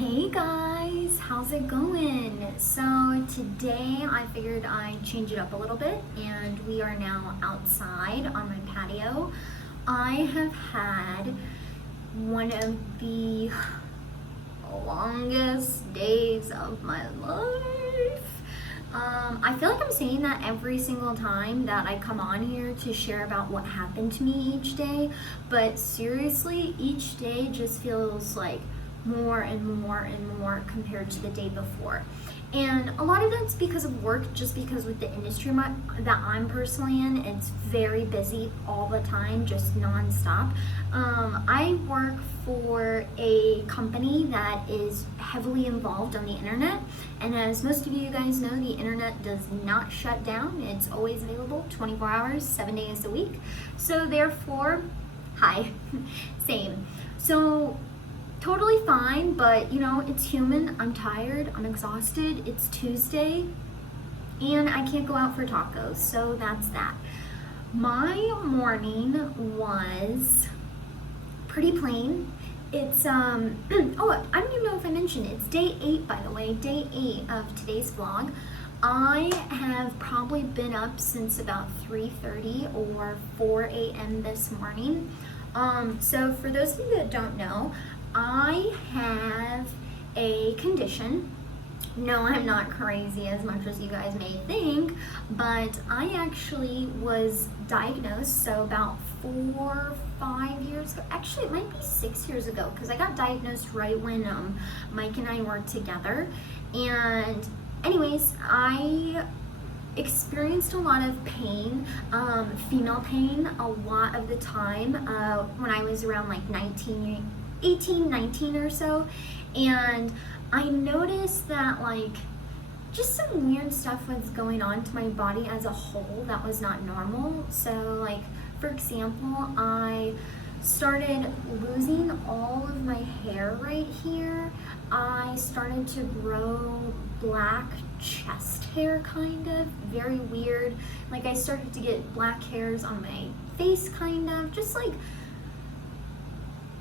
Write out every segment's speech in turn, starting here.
Hey guys, how's it going? So today I figured I'd change it up a little bit and we are now outside on my patio. I have had one of the longest days of my life. I feel like I'm saying that every single time that I come on here to share about what happened to me each day, but seriously, each day just feels like more and more and more compared to the day before. And a lot of that's because of work, just because with the industry that I'm personally in, it's very busy all the time, just non-stop. I work for a company that is heavily involved on the internet, and as most of you guys know, the internet does not shut down. It's always available 24 hours, 7 days a week. So therefore, hi, same. So totally fine, but you know, it's human. I'm tired, I'm exhausted, it's Tuesday, and I can't go out for tacos, so that's that. My morning was pretty plain. It's oh, I don't even know if I mentioned it. It's day 8, by the way, day 8 of today's vlog. I have probably been up since about 3:30 or 4 a.m. this morning. So for those of you that don't know, I have a condition. No, I'm not crazy as much as you guys may think, but I actually was diagnosed, so about 4-5 years ago. Actually, it might be 6 years ago, because I got diagnosed right when Mike and I were together. And anyways, I experienced a lot of pain, female pain, a lot of the time when I was around like 18, 19 or so, and I noticed that like just some weird stuff was going on to my body as a whole that was not normal. So like, for example, I started losing all of my hair right here. I started to grow black chest hair, kind of very weird. Like I started to get black hairs on my face, kind of just like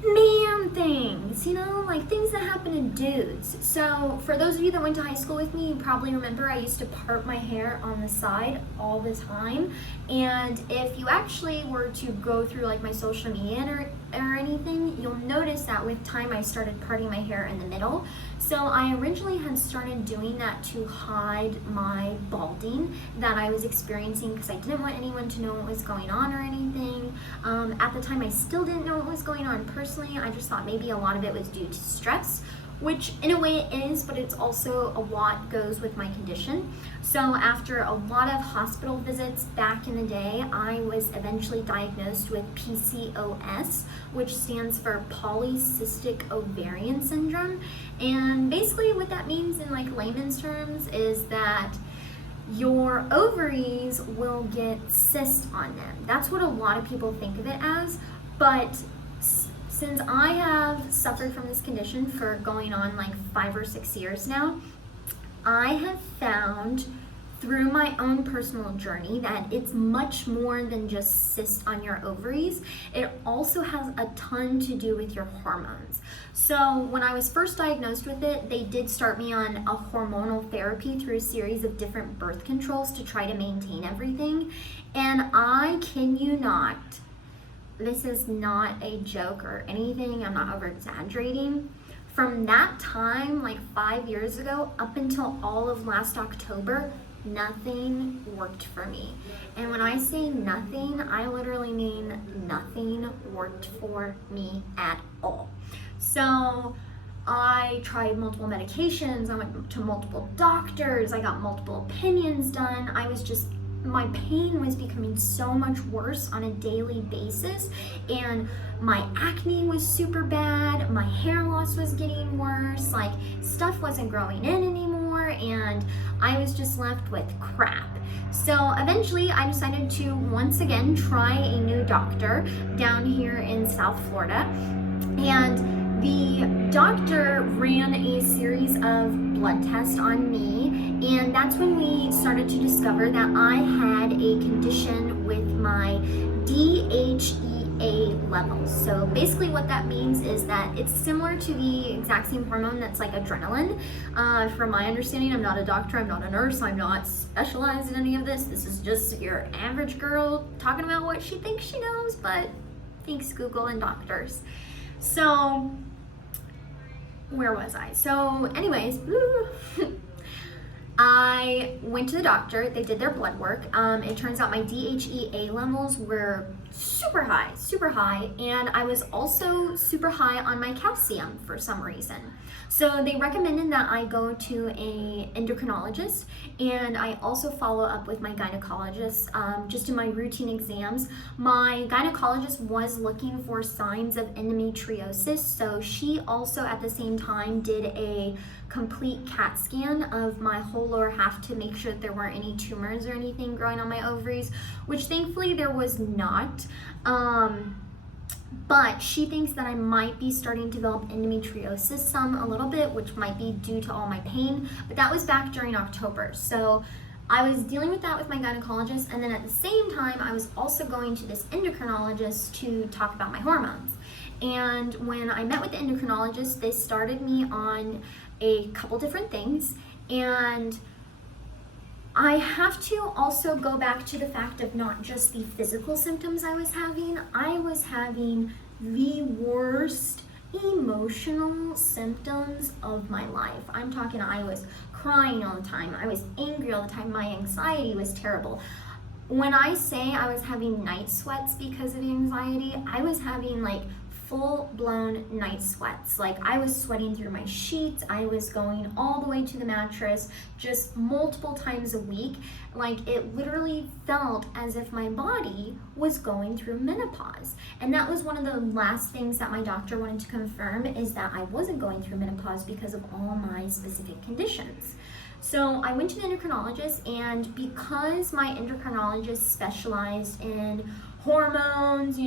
man things, you know, like things that happen to dudes. So for those of you that went to high school with me, you probably remember I used to part my hair on the side all the time. And if you actually were to go through like my social media or anything, you'll notice that with time I started parting my hair in the middle. So I originally had started doing that to hide my balding that I was experiencing, because I didn't want anyone to know what was going on or anything. At the time I still didn't know what was going on personally. I just thought maybe a lot of it was due to stress, which in a way it is, but it's also a lot goes with my condition. So after a lot of hospital visits back in the day, I was eventually diagnosed with PCOS, which stands for polycystic ovarian syndrome. And basically what that means in like layman's terms is that your ovaries will get cysts on them. That's what a lot of people think of it as, but since I have suffered from this condition for going on like 5 or 6 years now, I have found through my own personal journey that it's much more than just cysts on your ovaries. It also has a ton to do with your hormones. So when I was first diagnosed with it, they did start me on a hormonal therapy through a series of different birth controls to try to maintain everything. And I kid you not, this is not a joke or anything, I'm not over exaggerating. From that time, like 5 years ago, up until all of last October, nothing worked for me. And when I say nothing, I literally mean nothing worked for me at all. So I tried multiple medications, I went to multiple doctors, I got multiple opinions done. My pain was becoming so much worse on a daily basis, and my acne was super bad, my hair loss was getting worse, like stuff wasn't growing in anymore, and I was just left with crap. So eventually I decided to once again try a new doctor down here in South Florida, and the doctor ran a series of blood tests on me, and that's when we started to discover that I had a condition with my DHEA A levels. So basically what that means is that it's similar to the exact same hormone that's like adrenaline. From my understanding, I'm not a doctor, I'm not a nurse, I'm not specialized in any of this. This is just your average girl talking about what she thinks she knows, but thanks Google and doctors. So where was I? So anyways, I went to the doctor, they did their blood work. It turns out my DHEA levels were super high, and I was also super high on my calcium for some reason. So they recommended that I go to a endocrinologist, and I also follow up with my gynecologist, just in my routine exams. My gynecologist was looking for signs of endometriosis, so she also at the same time did a complete CAT scan of my whole lower half to make sure that there weren't any tumors or anything growing on my ovaries, which thankfully there was not. But she thinks that I might be starting to develop endometriosis a little bit, which might be due to all my pain, but that was back during October. So I was dealing with that with my gynecologist, and then at the same time, I was also going to this endocrinologist to talk about my hormones. And when I met with the endocrinologist, they started me on a couple different things, and I have to also go back to the fact of not just the physical symptoms I was having the worst emotional symptoms of my life. I'm talking, I was crying all the time, I was angry all the time, my anxiety was terrible. When I say I was having night sweats because of anxiety, I was having like full-blown night sweats. Like I was sweating through my sheets, I was going all the way to the mattress just multiple times a week. Like it literally felt as if my body was going through menopause. And that was one of the last things that my doctor wanted to confirm, is that I wasn't going through menopause because of all my specific conditions. So I went to the endocrinologist, and because my endocrinologist specialized in hormones,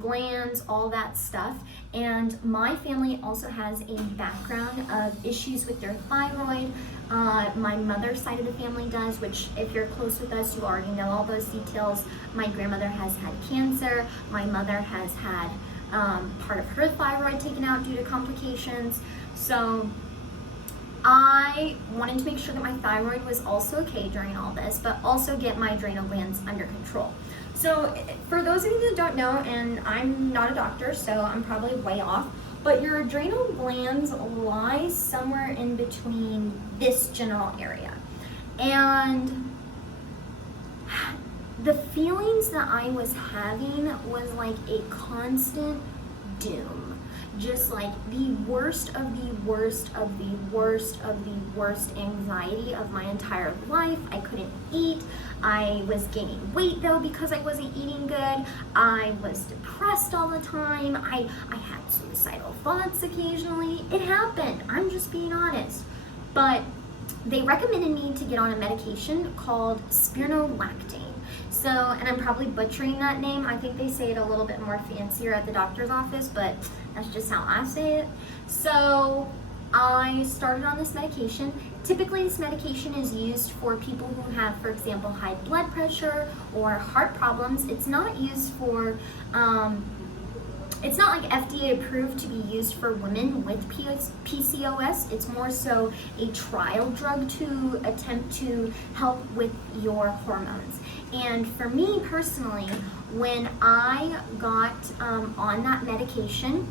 glands, all that stuff, and my family also has a background of issues with their thyroid. My mother's side of the family does, which if you're close with us, you already know all those details. My grandmother has had cancer. My mother has had part of her thyroid taken out due to complications. So I wanted to make sure that my thyroid was also okay during all this, but also get my adrenal glands under control. So for those of you that don't know, and I'm not a doctor, so I'm probably way off, but your adrenal glands lie somewhere in between this general area. And the feelings that I was having was like a constant doom. Just like the worst of the worst of the worst of the worst anxiety of my entire life. I couldn't eat. I was gaining weight though because I wasn't eating good. I was depressed all the time. I had suicidal thoughts occasionally. It happened. I'm just being honest. But they recommended me to get on a medication called spironolactone. So, and I'm probably butchering that name. I think they say it a little bit more fancier at the doctor's office, but that's just how I say it. So I started on this medication. Typically this medication is used for people who have, for example, high blood pressure or heart problems. It's not used for, it's not like FDA approved to be used for women with PCOS. It's more so a trial drug to attempt to help with your hormones. And for me personally, when I got on that medication,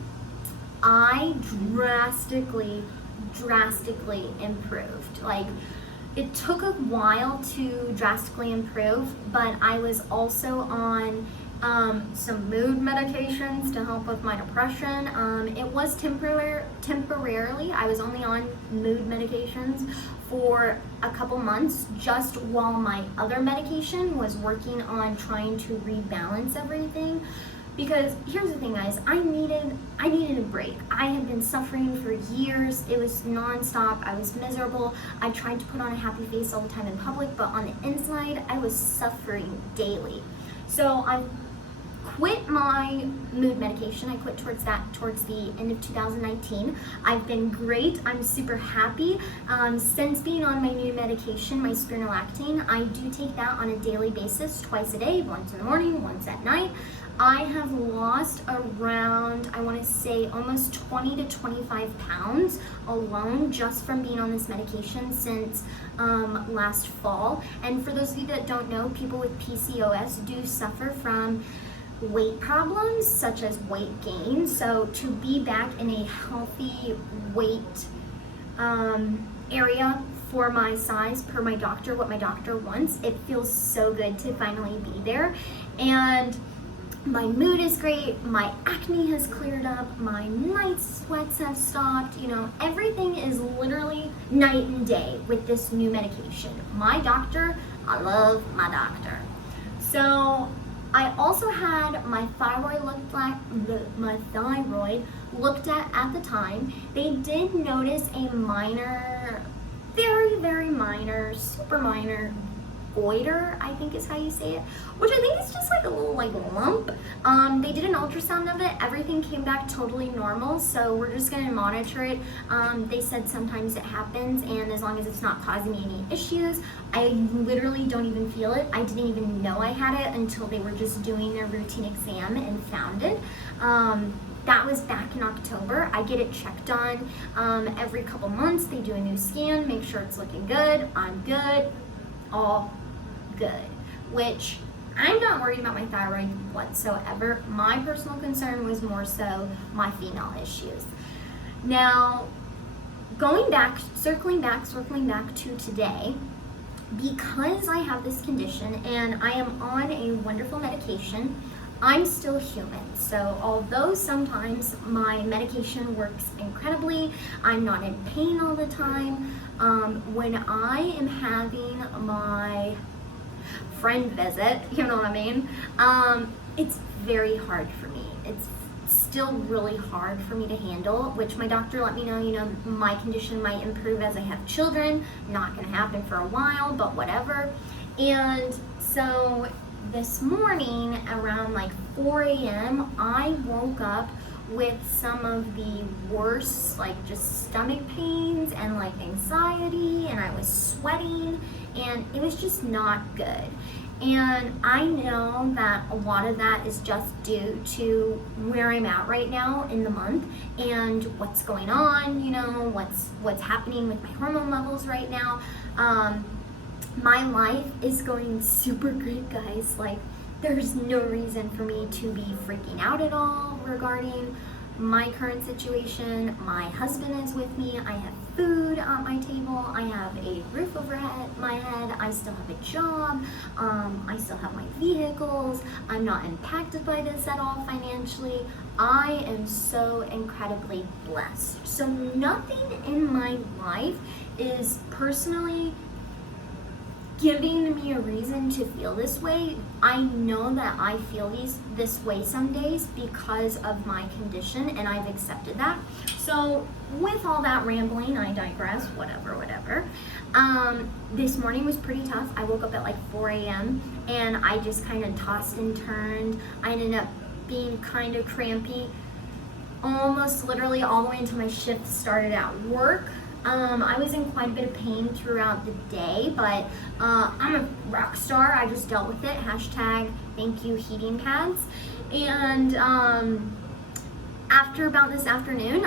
I drastically improved. Like, it took a while to drastically improve, but I was also on some mood medications to help with my depression. It was temporarily. I was only on mood medications for a couple months, just while my other medication was working on trying to rebalance everything. Because here's the thing, guys, I needed a break. I had been suffering for years. It was nonstop. I was miserable. I tried to put on a happy face all the time in public, but on the inside, I was suffering daily. So I quit my mood medication. I quit towards the end of 2019. I've been great. I'm super happy. Since being on my new medication, my spironolactone, I do take that on a daily basis, twice a day, once in the morning, once at night. I have lost around, I want to say, almost 20 to 25 pounds alone just from being on this medication since last fall. And for those of you that don't know, people with PCOS do suffer from weight problems such as weight gain. So to be back in a healthy weight area for my size per my doctor, what my doctor wants, it feels so good to finally be there. And my mood is great, my acne has cleared up, my night sweats have stopped, everything is literally night and day with this new medication. My doctor, I love my doctor. So I also had my thyroid looked at the time. They did notice a minor, very, very minor, super minor goiter, I think is how you say it, which I think is just like a little lump. They did an ultrasound of it. Everything came back totally normal, so we're just going to monitor it. They said sometimes it happens, and as long as it's not causing me any issues, I literally don't even feel it. I didn't even know I had it until they were just doing their routine exam and found it. That was back in October. I get it checked on every couple months. They do a new scan, make sure it's looking good. I'm good, all good, which I'm not worried about my thyroid whatsoever. My personal concern was more so my female issues. Now, circling back to today, because I have this condition and I am on a wonderful medication, I'm still human. So although sometimes my medication works incredibly, I'm not in pain all the time. When I am having my friend visit, you know what I mean? It's very hard for me. It's still really hard for me to handle, which my doctor let me know, my condition might improve as I have children. Not gonna happen for a while, but whatever. And so this morning around 4 a.m., I woke up with some of the worst, just stomach pains and anxiety, and I was sweating, and it was just not good. And I know that a lot of that is just due to where I'm at right now in the month and what's going on, what's happening with my hormone levels right now. My life is going super great, guys. There's no reason for me to be freaking out at all regarding my current situation. My husband is with me. I have food on my table. I have a roof over my head. I still have a job. I still have my vehicles. I'm not impacted by this at all financially. I am so incredibly blessed. So nothing in my life is personally giving me a reason to feel this way. I know that I feel this way some days because of my condition, and I've accepted that. So with all that rambling, I digress, whatever. This morning was pretty tough. I woke up at 4 a.m. and I just kind of tossed and turned. I ended up being kind of crampy almost literally all the way until my shift started at work. I was in quite a bit of pain throughout the day, but I'm a rock star. I just dealt with it. #thank you heating pads. And after about this afternoon,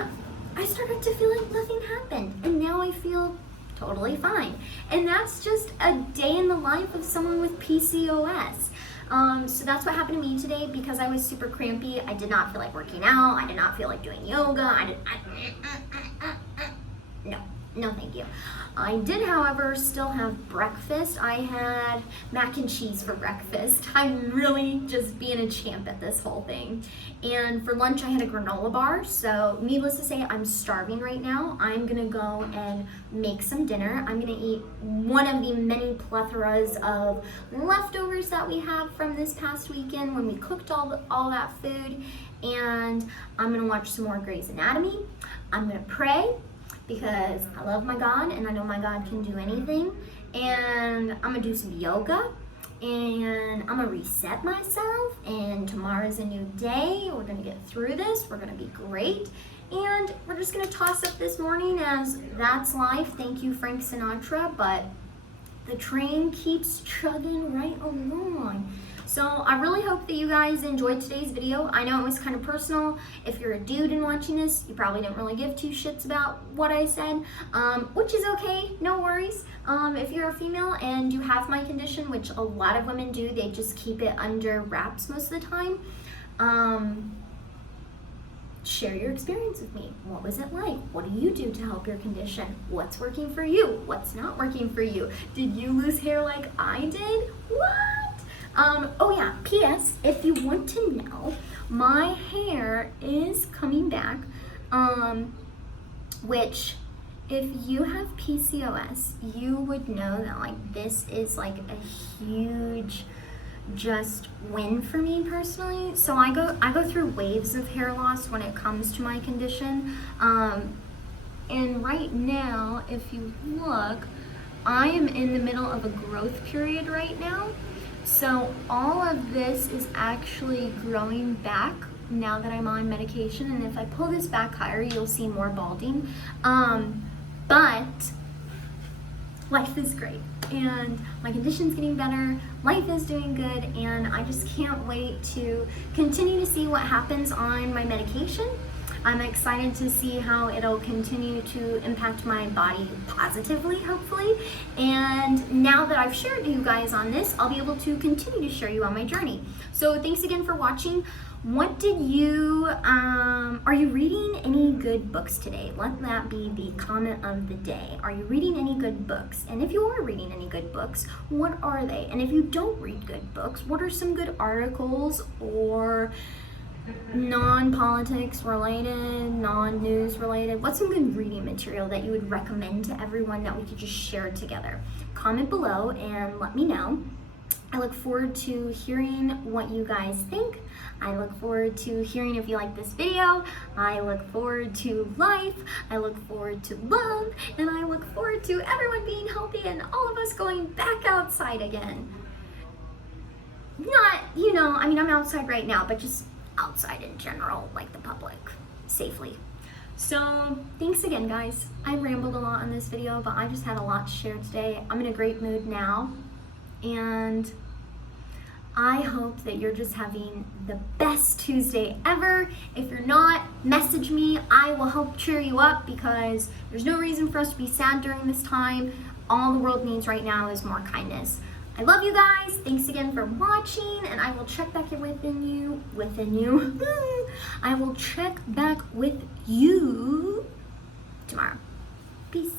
I started to feel like nothing happened, and now I feel totally fine. And that's just a day in the life of someone with PCOS. So that's what happened to me today. Because I was super crampy, I did not feel like working out. I did not feel like doing yoga. No, thank you. I did, however, still have breakfast. I had mac and cheese for breakfast. I'm really just being a champ at this whole thing. And for lunch, I had a granola bar. So needless to say, I'm starving right now. I'm gonna go and make some dinner. I'm gonna eat one of the many plethoras of leftovers that we have from this past weekend when we cooked all that food. And I'm gonna watch some more Grey's Anatomy. I'm gonna pray, because I love my God and I know my God can do anything. And I'm gonna do some yoga, and I'm gonna reset myself, and tomorrow's a new day. We're gonna get through this. We're gonna be great. And we're just gonna toss up this morning as that's life. Thank you, Frank Sinatra. But the train keeps chugging right along. So I really hope that you guys enjoyed today's video. I know it was kind of personal. If you're a dude and watching this, you probably didn't really give two shits about what I said, which is okay, no worries. If you're a female and you have my condition, which a lot of women do, they just keep it under wraps most of the time. Share your experience with me. What was it like? What do you do to help your condition? What's working for you? What's not working for you? Did you lose hair like I did? What? Oh yeah, P.S. If you want to know, my hair is coming back, which if you have PCOS, you would know that like this is like a huge just win for me personally. So I go through waves of hair loss when it comes to my condition, and right now if you look, I am in the middle of a growth period right now, so all of this is actually growing back now that I'm on medication, and if I pull this back higher you'll see more balding, but life is great and my condition's getting better, life is doing good, and I just can't wait to continue to see what happens on my medication. I'm excited to see how it'll continue to impact my body positively, hopefully. And now that I've shared you guys on this, I'll be able to continue to share you on my journey. So thanks again for watching. What did you, are you reading any good books today? Let that be the comment of the day. Are you reading any good books? And if you are reading any good books, what are they? And if you don't read good books, what are some good articles or non-politics related, non-news related? What's some good reading material that you would recommend to everyone that we could just share together? Comment below and let me know. I look forward to hearing what you guys think. I look forward to hearing if you like this video. I look forward to life. I look forward to love. And I look forward to everyone being healthy and all of us going back outside again. Not, you know, I mean, I'm outside right now, but just outside in general, like the public, safely. So thanks again, guys. I rambled a lot on this video, but I just had a lot to share today. I'm in a great mood now, and I hope that you're just having the best Tuesday ever. If you're not, message me. I will help cheer you up because there's no reason for us to be sad during this time. All the world needs right now is more kindness. I love you guys. Thanks again for watching, and I will check back in within you. I will check back with you tomorrow. Peace.